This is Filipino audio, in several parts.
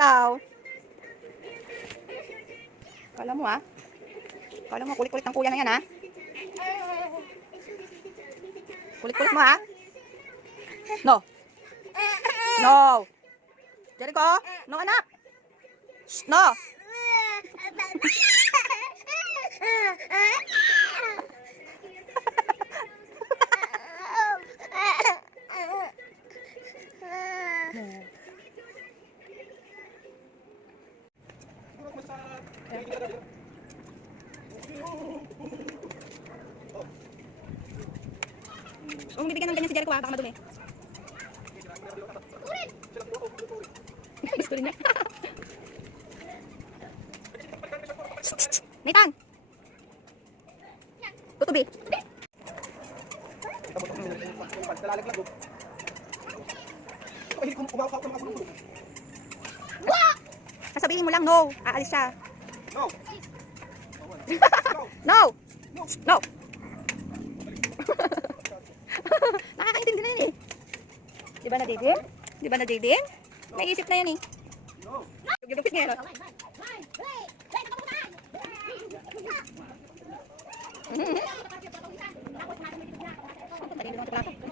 Ikaw. Kala mo ah. Kala mo kulit-kulit ng kuya na yan ah. Kulit-kulit mo ah. No. No. Jericho. No anak. Shh, no. Kung bibigyan ng ganyan si Jericho baka madumi. Gusto rin niya. Nathan! Tutubi. Sasabihin mo lang no. Aalis siya. No. No. No. Nakakaintindi na yun eh. Diba na Jaden? Diba na Jaden? Naisip na yan eh. Gagapit nga yun.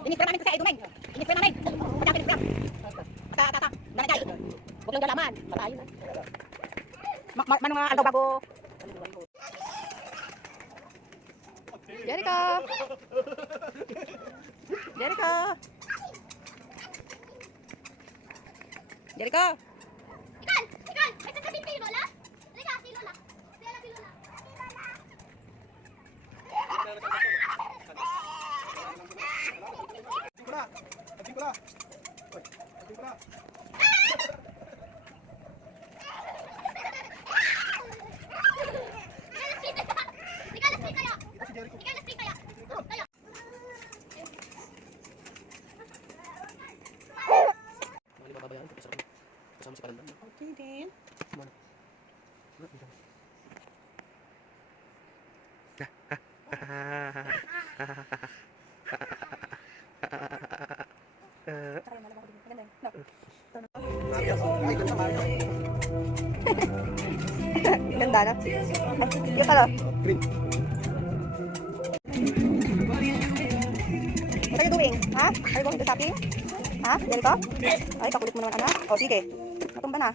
Inis pa namin ito sa idumay. Inis pa namin. Matapin ito. Mata. Managay. Huwag lang galaman. Matayin na. Manong mga aldaw bago. Jericho. Jericho. Jericho. Ikan! May sasabihin kayo, Lola? Halika, si Lola. Si Lola. Okay din. Ganda na. Ay, yung pala. Green. What are you doing? Ha? Are you going to shopping? Ha? Jericho? Ay, pakulit mo naman anak. O, sige. Natumba na.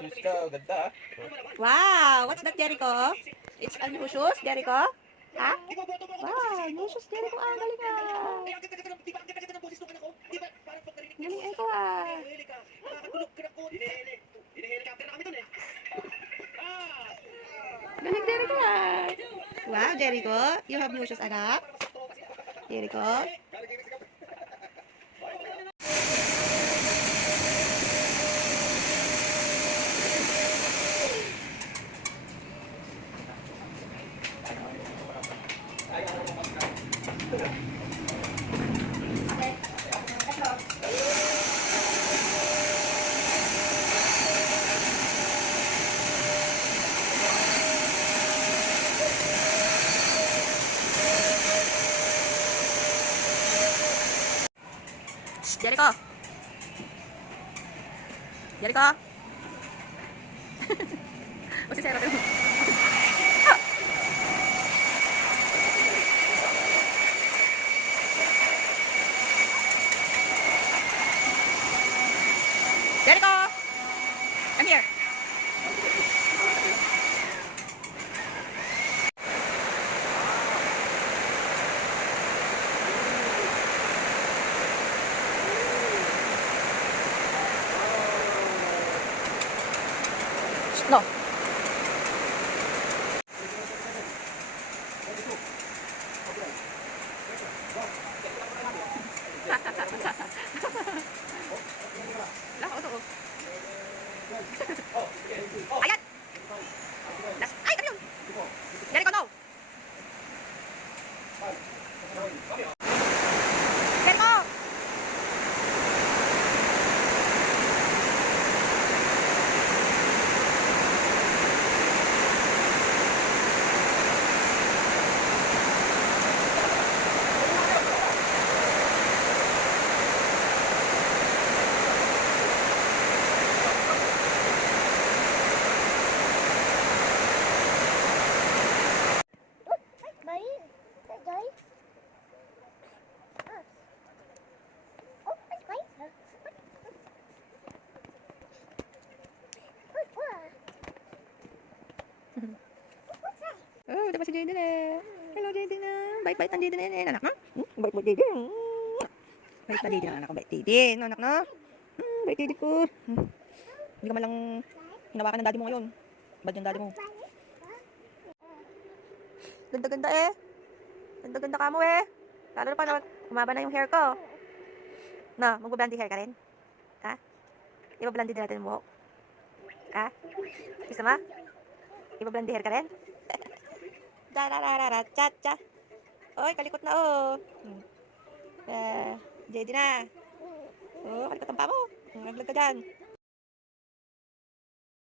Diyos ka, ganda. Wow! What's that, Jericho? It's a new shoes, Jericho? Ha? Wow! New shoes, Jericho. Ah, galing ah. Galing ito ah. Galing, Jericho ah. Wow, Jericho. You have new shoes, anak. Jericho. Jericho. Jericho. Masih saya rapi. No. Lah, auto. Ayan. Ay, kami yun. Dari ko, no. Dari ko. Bye. Joy. Oh, that's great. Oh, dapat si Jaden eh. Hello, Jaden na. Bait-bait ang Jaden na yan, anak, no? Bait-bait Jaden. Bait na Jaden ang anak ko. Bait Jaden, anak, no? Bait Jaden ko. Hindi ka man lang hinawakan ng daddy mo ngayon. Bad yung daddy mo. Ganda-ganda eh. Ganda-ganda ka mo eh. Lalo na pa naman, umaba na yung hair ko. No, magbablandi hair ka rin? Ha? Ibablandi din natin yung buhok. Ha? Gusto mo? Ibablandi hair ka rin? Dararara, cha-cha. Oy, kalikot na oh. JD na. Oh, kalikot ang pa mo. Naglag ka dyan.